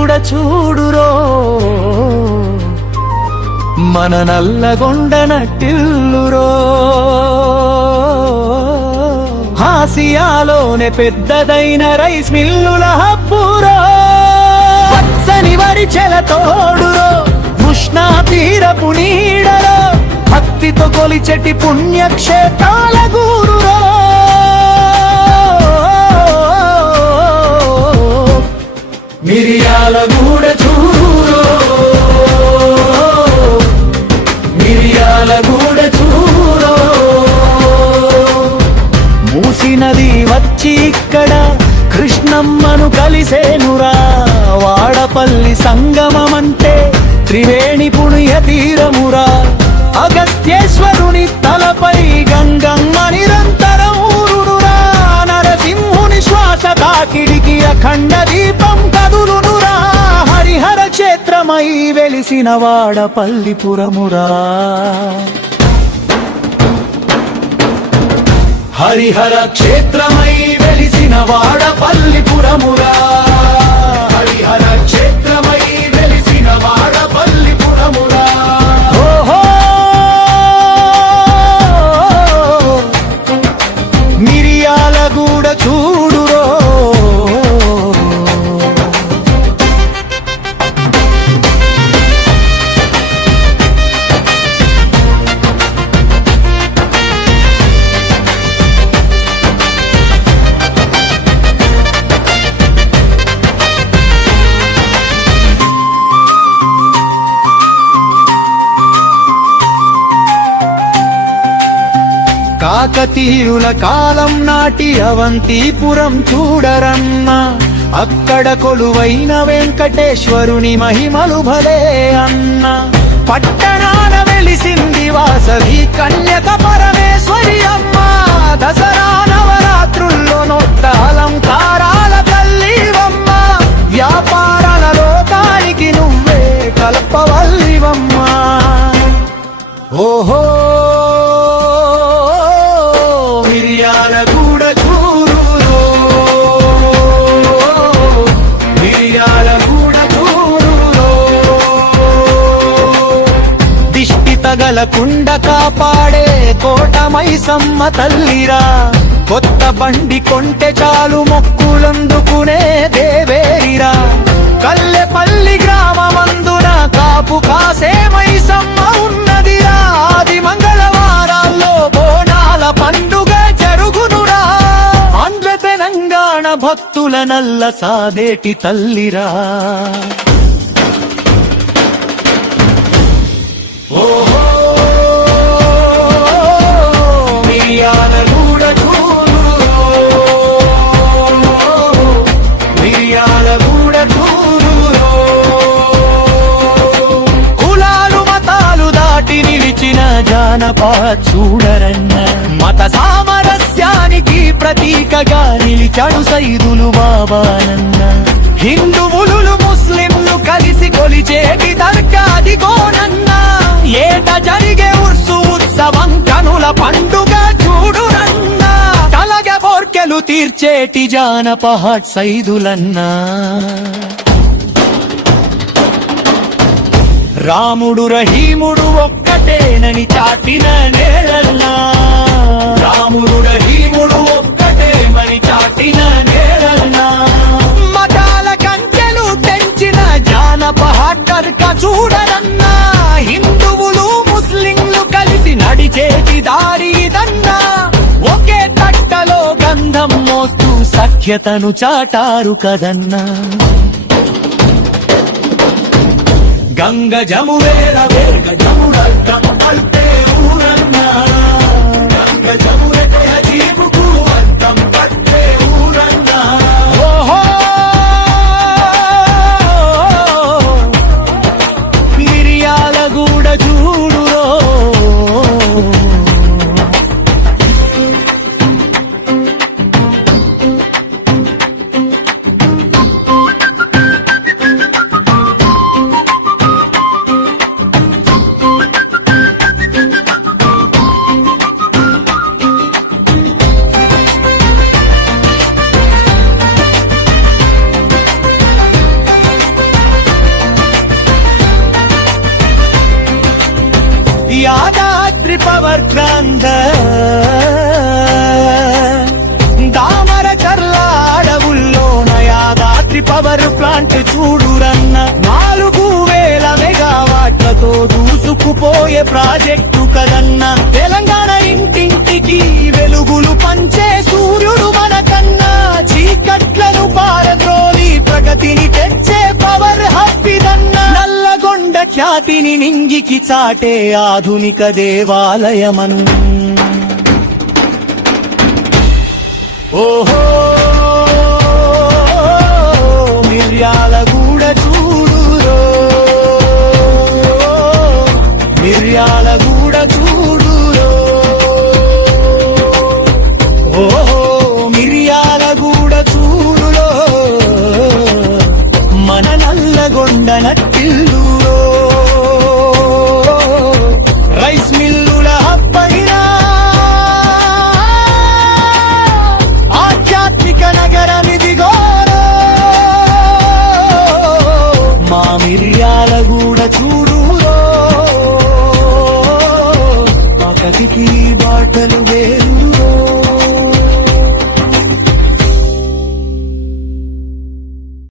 గూడ చూడురో మన నల్లగొండ నట్టిల్లురో ఆసియాలోనే పెద్దదైన రైస్ మిల్లుల హబ్బురో పచ్చని వరి చెలతోడురో కృష్ణా తీరపు నీడలో భక్తితో కొలిచెటి పుణ్యక్షేత్రాల గూరురో మిరియాలగూడ చూడురో మిరియాలగూడ చూడురో మూసి నది వచ్చి ఇక్కడ కృష్ణమ్మను కలిసేనురా వాడపల్లి సంగమమంటే త్రివేణి పుణ్య తీరమురా అగస్త్యేశ్వరుని తలపై గంగమ్మ నిరంతరం ఊరునురా నరసింహుని శ్వాస తాకిడికి అఖండ దీపం కదులునురా హరిహర క్షేత్రమై వెలిసిన వాడపల్లిపురమురా హరిహర క్షేత్రమై వెలిసిన వాడపల్లిపురమురా హరిహర క్షేత్రమై వెలిసిన వాడపల్లిపురమురా ఓహో మిరియాలగూడ చూడురో కాకతీయుల కాలం నాటి అవంతిపురం చూడరన్నా అక్కడ కొలువైన వెంకటేశ్వరుని మహిమలు భలే అన్న పట్టణాన వెలిసింది వాసవి కన్యక పరమేశ్వరి అమ్మ దసరా నవరాత్రుల్లో నొట్ట అలంకారాల తల్లివమ్మ వ్యాపారాల లోకానికి నువ్వే కల్పవల్లివమ్మ ఓహో మిరియాలగూడ చూడురో మిరియాలగూడ చూడురో దిష్టి తగలకుండ కాపాడే కోట మైసమ్మ తల్లిరా కొత్త బండి కొంటె చాలు మొక్కులందుకునే దేవేరిరా కల్లెపల్లి గ్రామమందున కాపు కాసే మైసమ్మ ఉన్నదిరా ఆది మంగళవారాల్లో బోనాల పండుగ జరుగునురా ఆంధ్ర తెలంగాణ భక్తుల నల్ల సాదేటి తల్లిరా ఓహో మిరియాలగూడ చూడురో మిరియాలగూడ చూడురో కులాలు మతాలు దాటి నిలిచిన జానపద చూడరన్న మత సామరస్యానికి ప్రతీకగా నిలిచాడు సైదులు బాబానన్న హిందువులు ముస్లింలు కలిసి కొలిచేటి దర్గాది గోనన్న ఏట జరిగే ఉర్సు ఉత్సవం కనుల పండుగ చూడురన్న కలగ కోర్కెలు తీర్చేటి జానపద సైదులన్నా రాముడు రహీముడు ఒక్కటేనని చాటిన నేలన్నా రాముడు రహీముడు ఒక్కటేమని చాటిన నేలన్నా మతాల కంచెలు తెంచిన జానపద చూడరన్నా హిందువులు ముస్లింలు కలిసి నడిచేటి దారి ఇదన్నా ఒకే తట్టలో గంధం మోస్తూ సఖ్యతను చాటారు కదన్నా గంగ జమువేల వేగ జముడల్కం పల్టే ఊరన్నా గంగ జమురటే అజీబుకు అర్థం పట్టే ఊరన్నా ఓహో మిరియాలగూడ చూడురో ఉక్రాంద దామర చర్ల అడవుల్లోన యాదాద్రి పవర్ ప్లాంట్ చూడురన్న 4000 మెగావాట్లతో దూసుకుపోయే ప్రాజెక్టు కదన్న తెలంగాణ ఇంటింటికి వెలుగులు పంచే సూర్యుడు మనకన్నా చీకట్లను పారద్రోలి ప్రగతిని తెచ్చే పవర్ హబ్బిదన్న నల్లగొండ ఖ్యాతిని నింగికి చాటే ఆధునిక దేవాలయమన్ ఓహో మిర్యాలగూడ చూడురో మిర్యాలగూడ చూడురో ఓహో మిర్యాలగూడ చూడురో మన నల్లగొండ నట్టిల్లురో రైస్ మిల్లుల హబ్బైనా ఆధ్యాత్మిక నగరమిదిగోరో మా మిర్యాలగూడ చూడురో మా కతికి బాటలు